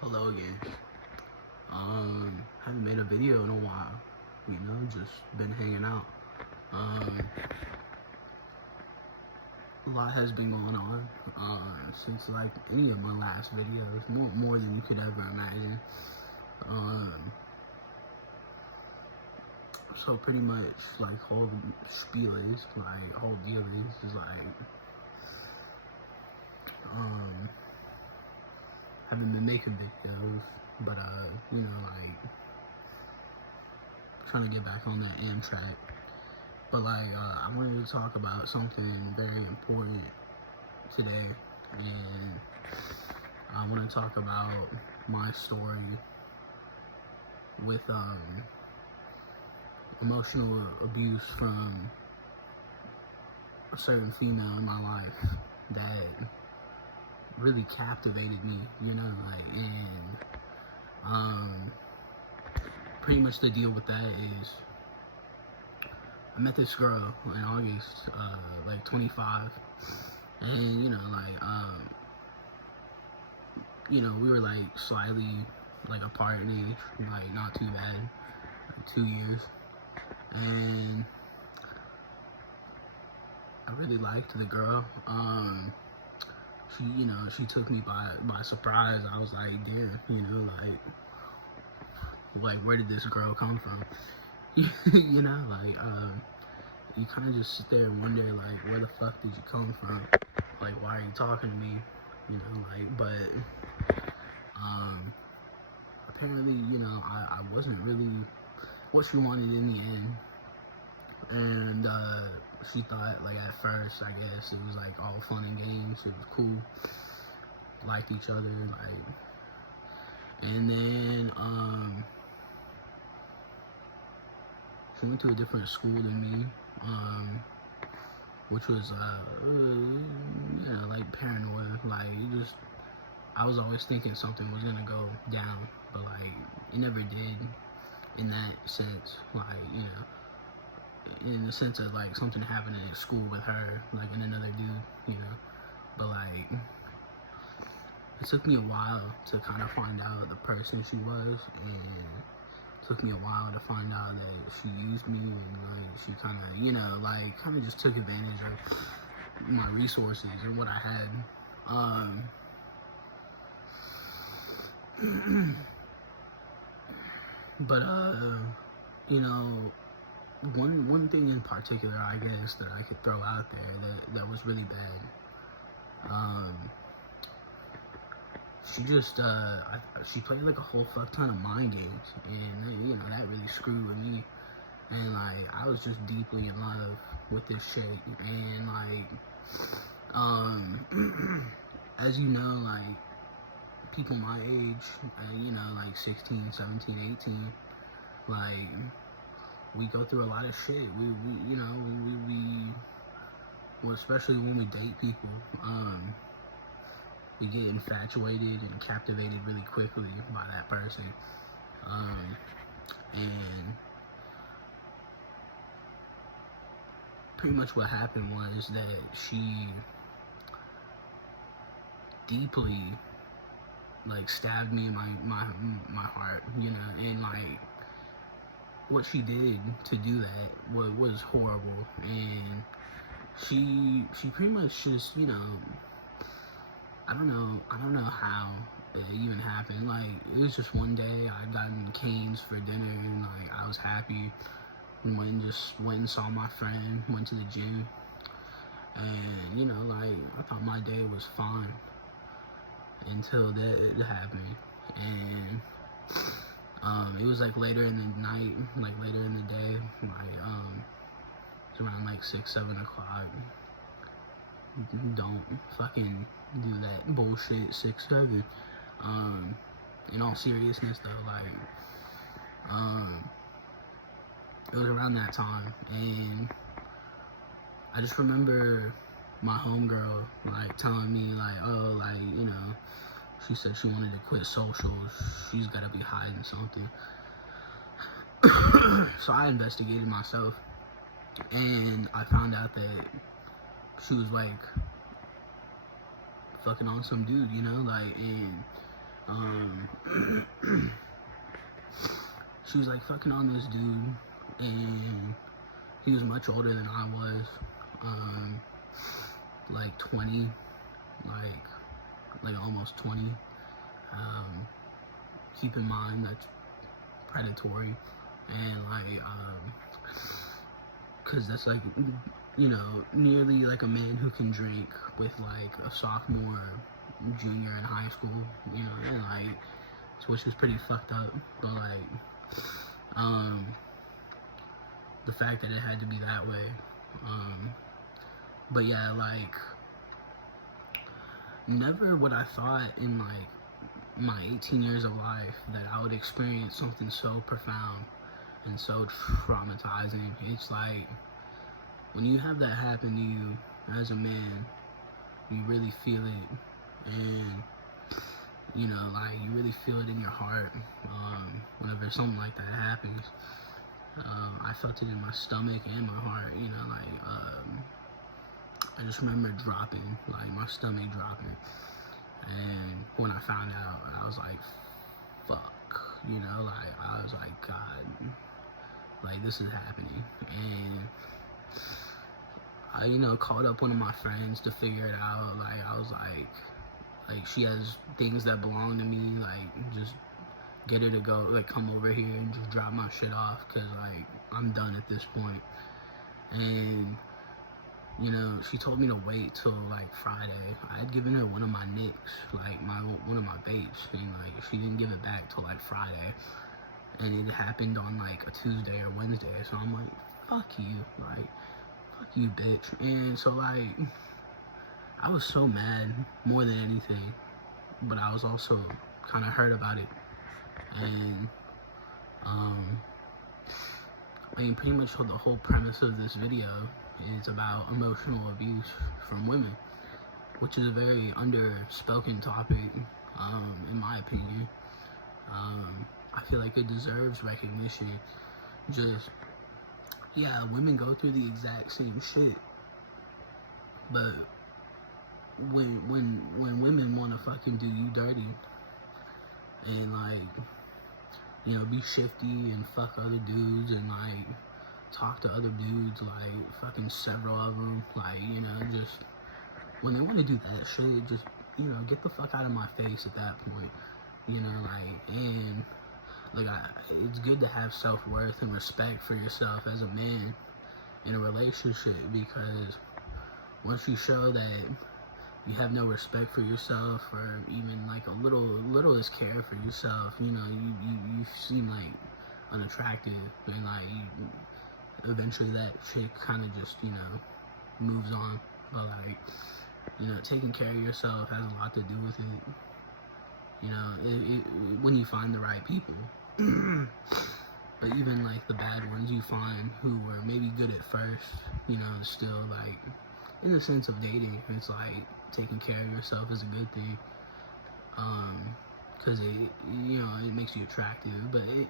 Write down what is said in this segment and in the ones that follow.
Hello again. Haven't made a video in a while. Just been hanging out. A lot has been going on since like any of my last videos, more than you could ever imagine. So pretty much like whole spiel is like whole deal is like haven't been making videos, but like trying to get back on that M track. But I wanted to talk about something very important today, and I want to talk about my story with emotional abuse from a certain female in my life that really captivated me, and pretty much the deal with that is I met this girl in August, like 25, and we were like slightly like apart in age, like not too bad, like 2 years, and I really liked the girl. She took me by surprise. I was like, damn, like where did this girl come from? You kind of just sit there and wonder, like, where the fuck did you come from? Like, why are you talking to me? But apparently, I wasn't really what she wanted in the end. And she thought, like, at first, I guess, it was, like, all fun and games. It was cool. Liked each other, like, and then, she went to a different school than me, which was, like, paranoia. Like, I was always thinking something was gonna go down, but, like, it never did in that sense. Like, in the sense of, like, something happening at school with her, like, and another dude, but, like, it took me a while to kind of find out the person she was, and it took me a while to find out that she used me, and like she kind of just took advantage of my resources and what I had. But one thing in particular, I guess, that I could throw out there that was really bad. She just she played like a whole fuck ton of mind games, and that really screwed with me. And like I was just deeply in love with this shit, and like as you know, like people my age, like 16, 17, 18, like we go through a lot of shit. Well, especially when we date people, we get infatuated and captivated really quickly by that person. And pretty much what happened was that she deeply like stabbed me in my heart, and like what she did to do that was horrible. And she pretty much just, I don't know how it even happened. Like, it was just one day I gotten Cane's for dinner, and like I was happy. Went and saw my friend, went to the gym, and like I thought my day was fine until that happened. And it was like later in the night, like later in the day, like it's around like 6-7 o'clock. Don't fucking do that bullshit 6-7. In all seriousness though, like it was around that time, and I just remember my homegirl like telling me like, oh, like, she said she wanted to quit socials. She's gotta be hiding something. So I investigated myself, and I found out that she was like fucking on some dude, like, and she was like fucking on this dude, and he was much older than I was, like 20, like almost 20. Keep in mind that's predatory, and like, cause that's like, you know, nearly like a man who can drink with like a sophomore, junior in high school, you know, and like, which is pretty fucked up, but like, the fact that it had to be that way, but yeah, like, never would I thought in like my 18 years of life that I would experience something so profound and so traumatizing. It's like, when you have that happen to you as a man, you really feel it, and you know, like, you really feel it in your heart, whenever something like that happens. I felt it in my stomach and my heart, you know, like, I just remember dropping, like, my stomach dropping, and when I found out, I was like, fuck, you know, like, I was like, God, like, this is happening, and I, you know, called up one of my friends to figure it out. Like, I was like, she has things that belong to me, like, just get her to go, like, come over here and just drop my shit off, because, like, I'm done at this point. And, you know, she told me to wait till, like, Friday. I had given her one of my nicks, like, one of my vapes, and, like, she didn't give it back till, like, Friday. And it happened on, like, a Tuesday or Wednesday, so I'm like, fuck you, like, fuck you, bitch. And so, like, I was so mad more than anything, but I was also kind of hurt about it. And I mean, pretty much the whole premise of this video is about emotional abuse from women, which is a very underspoken topic, in my opinion. I feel like it deserves recognition. Just, yeah, women go through the exact same shit, but when women want to fucking do you dirty and, like, you know, be shifty and fuck other dudes and, like, talk to other dudes, like, fucking several of them, like, you know, just, when they want to do that shit, just, you know, get the fuck out of my face at that point, you know, like, and, like, it's good to have self-worth and respect for yourself as a man in a relationship, because once you show that you have no respect for yourself, or even like a little care for yourself, you know, you seem like unattractive, and like eventually that shit kind of just, you know, moves on. But like, you know, taking care of yourself has a lot to do with it, you know, when you find the right people. But even like the bad ones you find who were maybe good at first, you know, still, like, in the sense of dating, it's like taking care of yourself is a good thing, because it, you know, it makes you attractive. But it,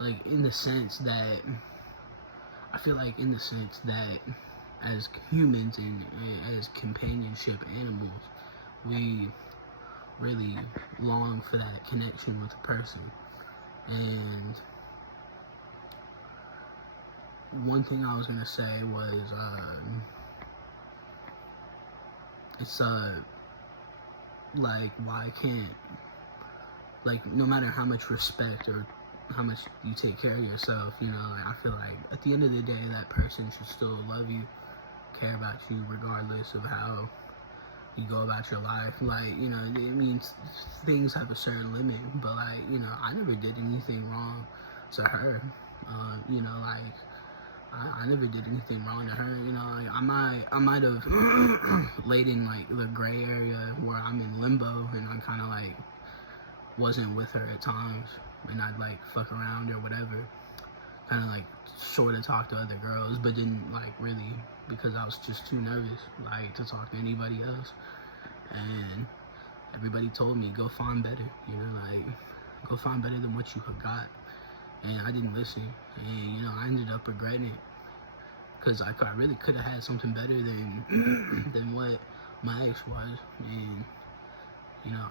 like, in the sense that, I feel like in the sense that as humans and as companionship animals, we really long for that connection with a person. And one thing I was gonna say was, it's like, why can't, like, no matter how much respect or how much you take care of yourself, you know, like, I feel like at the end of the day, that person should still love you, care about you, regardless of how you go about your life. Like, you know, it means things have a certain limit, but, like, you know, I never did anything wrong to her. You know, like, I never did anything wrong to her. You know, like, I might have laid in, like, the gray area where I'm in limbo, and I kind of, like, wasn't with her at times, and I'd, like, fuck around or whatever, kind of, like, sort of talk to other girls, but didn't, like, really, because I was just too nervous, like, to talk to anybody else. And everybody told me, go find better, you know, like, go find better than what you got. And I didn't listen, and, you know, I ended up regretting it, because I really could have had something better than than what my ex was. And, you know,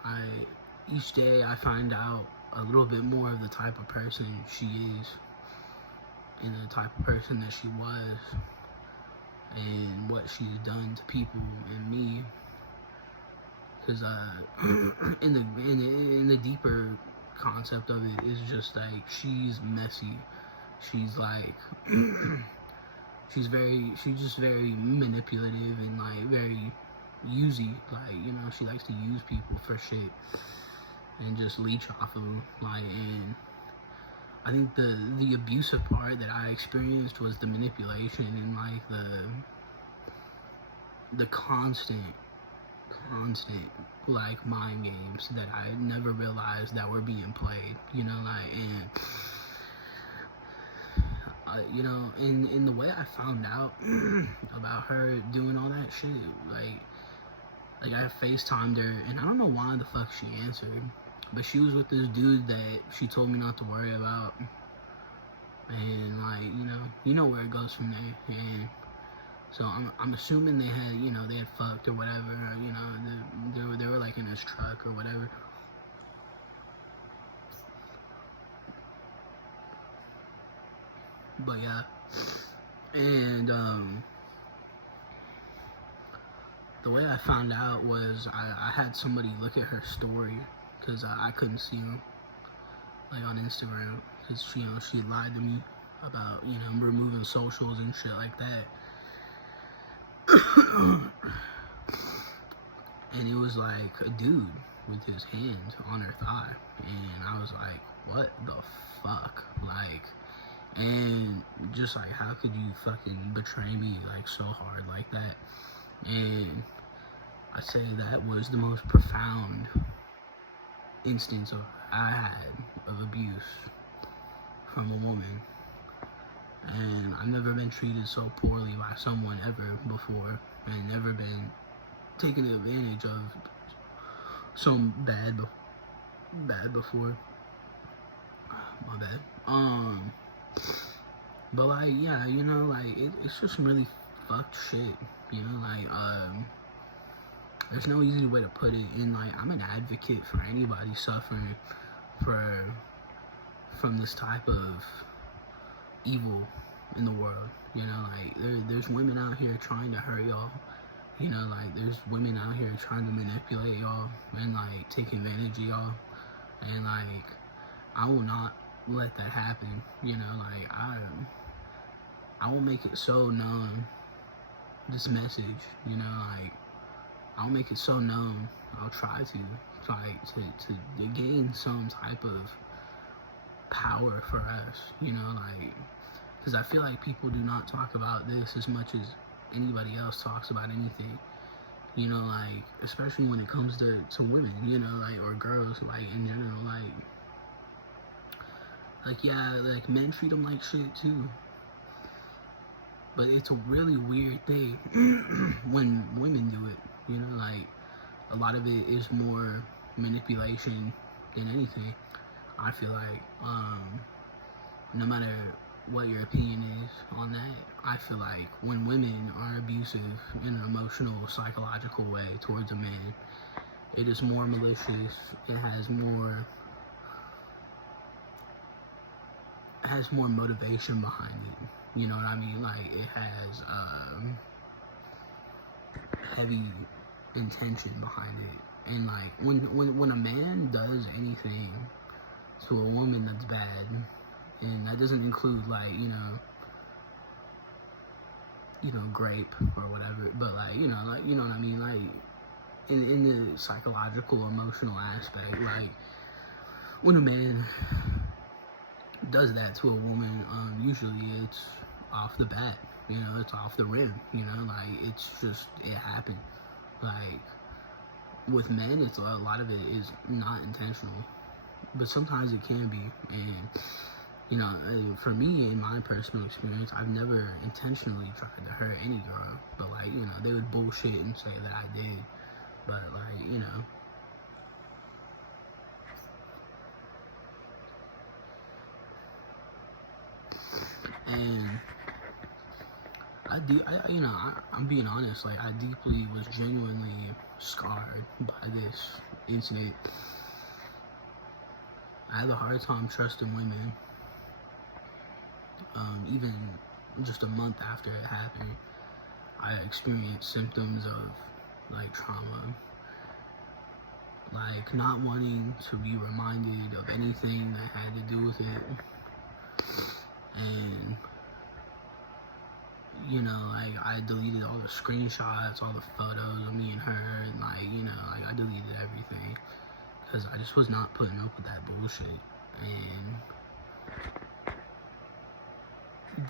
each day I find out a little bit more of the type of person she is and the type of person that she was and what she's done to people and me. Because in the deeper concept of it is just like she's messy. She's like she's just very manipulative and like very usy. Like, you know, she likes to use people for shit and just leech off of them. Like, and I think the abusive part that I experienced was the manipulation and like the constant like mind games that I never realized that were being played, you know, like, and you know, in the way I found out about her doing all that shit, like I FaceTimed her, and I don't know why the fuck she answered, but she was with this dude that she told me not to worry about, and like, you know where it goes from there, and so I'm assuming they had, you know, they had fucked or whatever, or, you know, they were like in his truck or whatever. But yeah, and the way I found out was I had somebody look at her story because I couldn't see him, like on Instagram, because she, you know, she lied to me about, you know, removing socials and shit like that. And it was like a dude with his hand on her thigh, and I was like, what the fuck? Like, and just like, how could you fucking betray me like so hard like that? And I say that was the most profound instance I had of abuse from a woman. And I've never been treated so poorly by someone ever before, and never been taken advantage of so bad before. My bad. But like, yeah, you know, like it's just some really fucked shit. You know, like there's no easy way to put it. And like, I'm an advocate for anybody suffering from this type of evil in the world. You know, like there's women out here trying to hurt y'all. You know, like there's women out here trying to manipulate y'all and like take advantage of y'all. And like, I will not let that happen. You know, like I will make it so known, this message, you know, like I'll make it so known. I'll try to gain some type of power for us, you know, like, because I feel like people do not talk about this as much as anybody else talks about anything, you know, like, especially when it comes to women, you know, like, or girls, like, in general, like, yeah, like, men treat them like shit, too, but it's a really weird thing when women do it, you know, like, a lot of it is more manipulation than anything, I feel like, no matter what your opinion is on that, I feel like when women are abusive in an emotional, psychological way towards a man, it is more malicious, it has more motivation behind it, you know what I mean, like, it has, heavy intention behind it, and like, when a man does anything to a woman that's bad, and that doesn't include, like, you know, grape or whatever, but like, you know what I mean, like, in the psychological, emotional aspect, like, when a man does that to a woman, usually it's off the bat, you know, it's off the rim, you know, like, it's just, it happened. Like, with men, it's a lot of it is not intentional, but sometimes it can be. And you know, for me, in my personal experience, I've never intentionally tried to hurt any girl, but like, you know, they would bullshit and say that I did, but like, you know, and I'm being honest, like, I deeply was genuinely scarred by this incident. I have a hard time trusting women. Even just a month after it happened, I experienced symptoms of like trauma, like not wanting to be reminded of anything that had to do with it. And you know, like I deleted all the screenshots, all the photos of me and her, and like, you know, like I deleted everything because I just was not putting up with that bullshit. And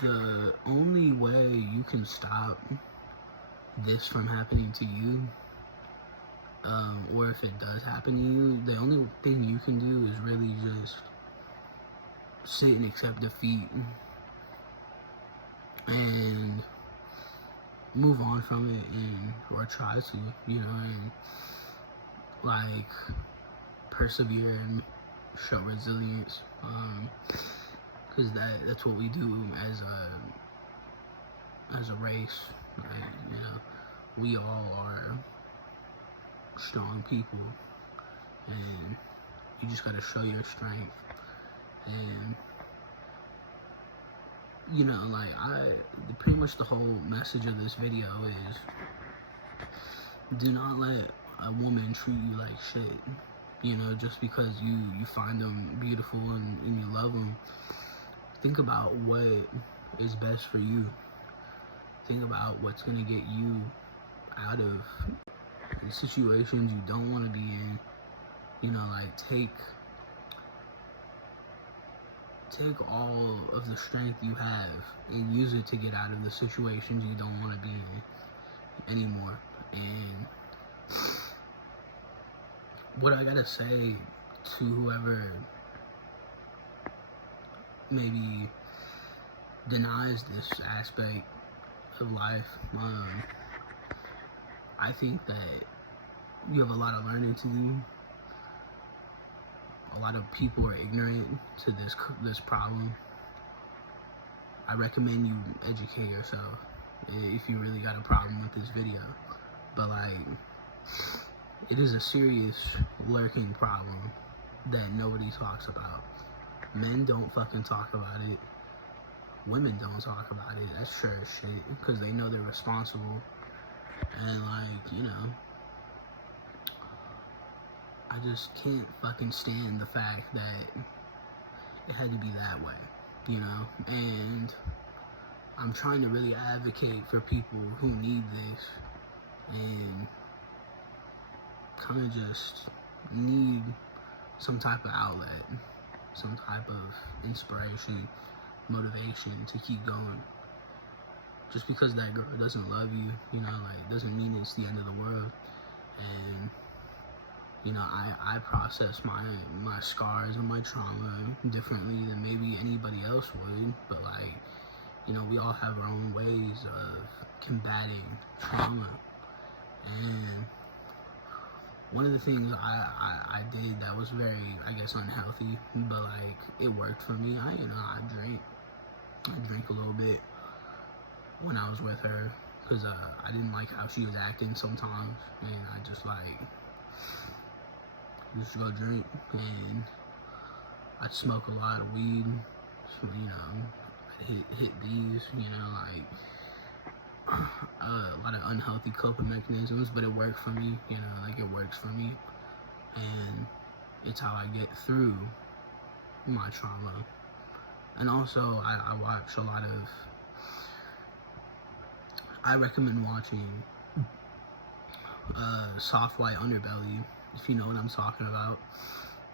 the only way you can stop this from happening to you, or if it does happen to you, the only thing you can do is really just sit and accept defeat and move on from it, and or try to, you know, and like persevere and show resilience, because that's what we do as a race. Like, you know, we all are strong people, and you just gotta show your strength. And you know, like pretty much the whole message of this video is, do not let a woman treat you like shit. You know, just because you find them beautiful and you love them. Think about what is best for you. Think about what's gonna get you out of situations you don't want to be in. You know, like take all of the strength you have and use it to get out of the situations you don't want to be in anymore. And what I gotta say to whoever maybe denies this aspect of life, I think that you have a lot of learning to do. A lot of people are ignorant to this problem. I recommend you educate yourself if you really got a problem with this video. But like, it is a serious lurking problem that nobody talks about. Men don't fucking talk about it. Women don't talk about it. That's sure as shit, because they know they're responsible. And like, you know, I just can't fucking stand the fact that it had to be that way, you know? And I'm trying to really advocate for people who need this and kind of just need some type of outlet, some type of inspiration, motivation to keep going. Just because that girl doesn't love you, you know, like, doesn't mean it's the end of the world. And you know, I process my scars and my trauma differently than maybe anybody else would. But like, you know, we all have our own ways of combating trauma. And one of the things I did that was very, I guess, unhealthy, but like, it worked for me. I drank a little bit when I was with her, because I didn't like how she was acting sometimes, and I just like used to go drink, and I'd smoke a lot of weed, so, you know, I'd hit these, you know, like a lot of unhealthy coping mechanisms, but it worked for me, you know, like, it works for me, and it's how I get through my trauma. And also, I watch a lot of, I recommend watching Soft White Underbelly, if you know what I'm talking about.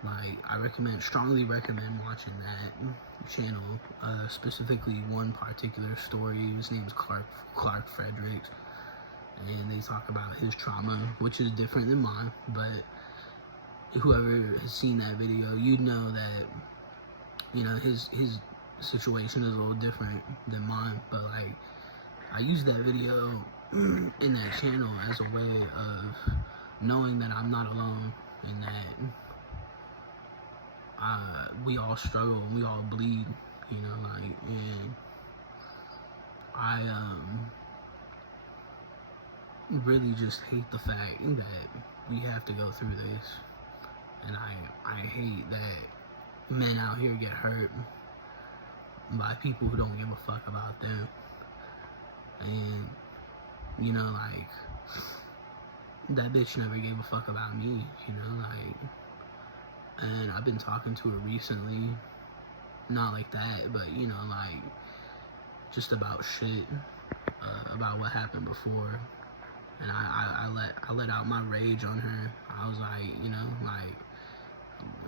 Like, I strongly recommend watching that channel, specifically one particular story. His name is Clark Fredericks, and they talk about his trauma, which is different than mine, but whoever has seen that video, you'd know that, you know, his situation is a little different than mine. But like, I use that video in that channel as a way of knowing that I'm not alone, and that we all struggle and we all bleed, you know, like, and I really just hate the fact that we have to go through this, and I hate that, men out here get hurt by people who don't give a fuck about them. And, you know, like, that bitch never gave a fuck about me, you know, like, and I've been talking to her recently, not like that, but, you know, like, just about shit, about what happened before, and I let out my rage on her. I was like, you know, like,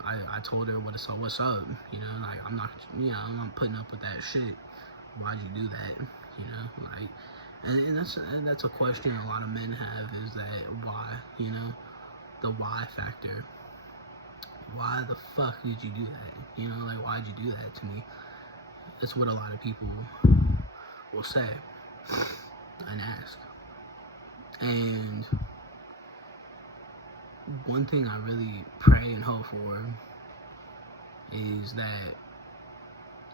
I told her what's up, you know, like, I'm not putting up with that shit. Why'd you do that, you know, like, and that's a question a lot of men have, is that why, you know, the why factor. Why the fuck did you do that? You know, like, why'd you do that to me? That's what a lot of people will say and ask. And one thing I really pray and hope for is that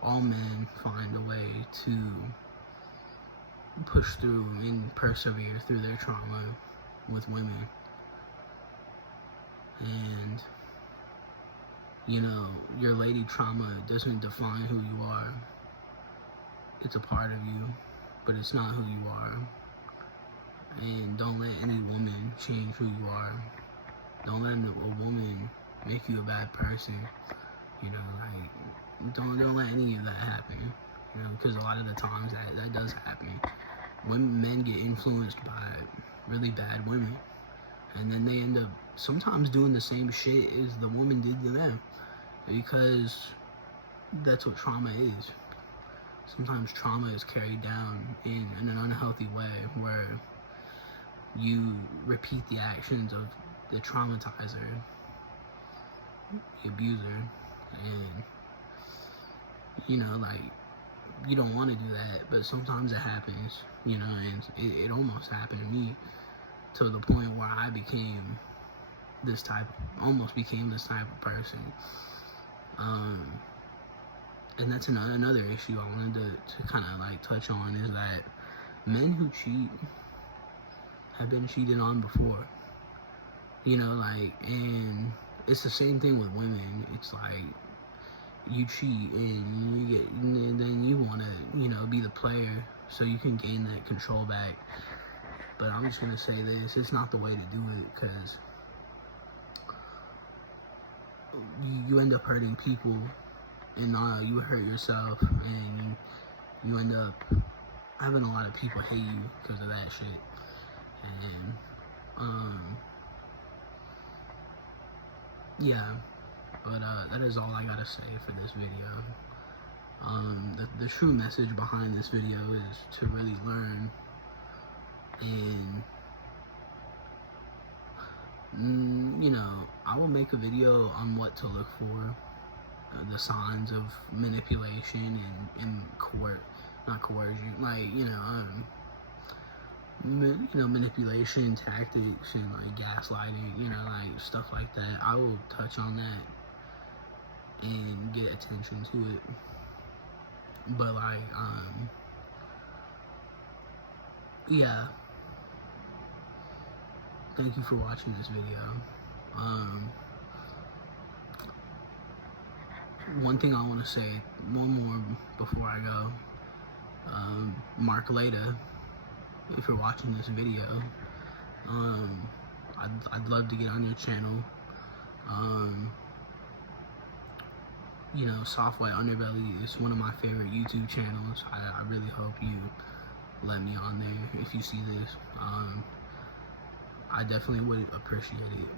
all men find a way to push through and persevere through their trauma with women. And, you know, your lady trauma doesn't define who you are. It's a part of you, but it's not who you are. And don't let any woman change who you are. Don't let a woman make you a bad person. You know, like, don't let any of that happen. You know, because a lot of the times that does happen. When men get influenced by really bad women, and then they end up sometimes doing the same shit as the woman did to them, because that's what trauma is. Sometimes trauma is carried down in an unhealthy way, where you repeat the actions of the traumatizer, the abuser, and, you know, like, you don't want to do that, but sometimes it happens, you know, and it almost happened to me, to the point where I almost became this type of person. And that's another issue I wanted to kind of like touch on, is that men who cheat have been cheated on before, you know, like, and it's the same thing with women. It's like, you cheat and then you want to, you know, be the player so you can gain that control back. But I'm just going to say this, it's not the way to do it, because you end up hurting people, and you hurt yourself, and you end up having a lot of people hate you because of that shit. And yeah, but that is all I gotta say for this video. The true message behind this video is to really learn, and you know, I will make a video on what to look for, the signs of manipulation and not coercion, like, you know, manipulation tactics and like gaslighting, you know, like stuff like that. I will touch on that and get attention to it. But like, yeah. Thank you for watching this video. One thing I want to say, one more before I go. Mark Leda, if you're watching this video, I'd love to get on your channel. You know, Soft White Underbelly is one of my favorite YouTube channels. I really hope you let me on there if you see this. I definitely would appreciate it.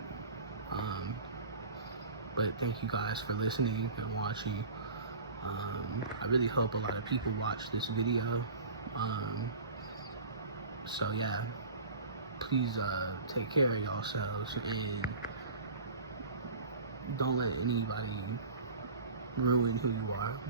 But thank you guys for listening and watching. I really hope a lot of people watch this video. So yeah, please take care of yourselves, and don't let anybody ruin who you are.